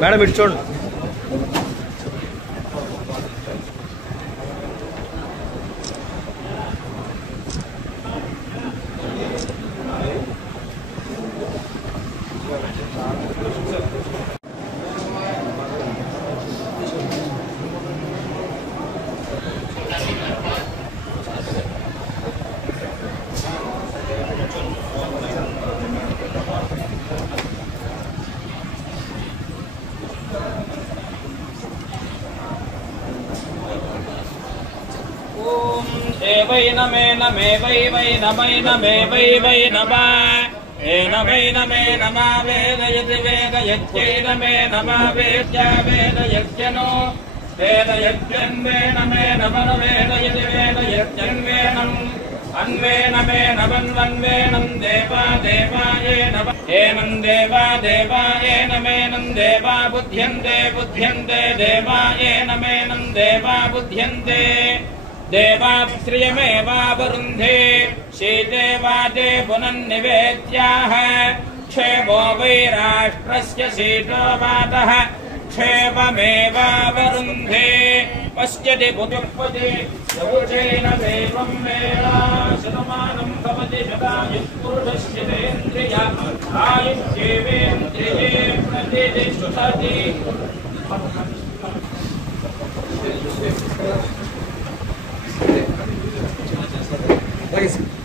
Madam ఇటు చూడండి. वै नमे नमे वै वै नमै नमे वै वै नमा वै नमे नमा वेदयति वेदयत्यै नमे नमा वेद्या वेदयत्यनो वेदयत्यन् वे नमे नमन वेदयति वेदयत्यन्वेनम् अन्वेन मे नवन्वन्वेनं देवा देवाये नव एनं देवा देवायेन मेनं देवा बुध्यन्ते बुध्यन्ते देवायेन मेनं देवा बुध्यन्ते देवा श्रियमेवावरुन्धे शीते वाजे पुनन्निवेद्याः क्षेमो वै राष्ट्रस्य शीतो वातः क्षेममेवावरुन्धे पश्यति पुत्युत्पत्ति यौचेन देवं वेदा शतमानं भवति शतायुष्पुरुषस्येन्द्रिय आयुष्येवेन्द्रिये प्रतिष्ठति Legacy.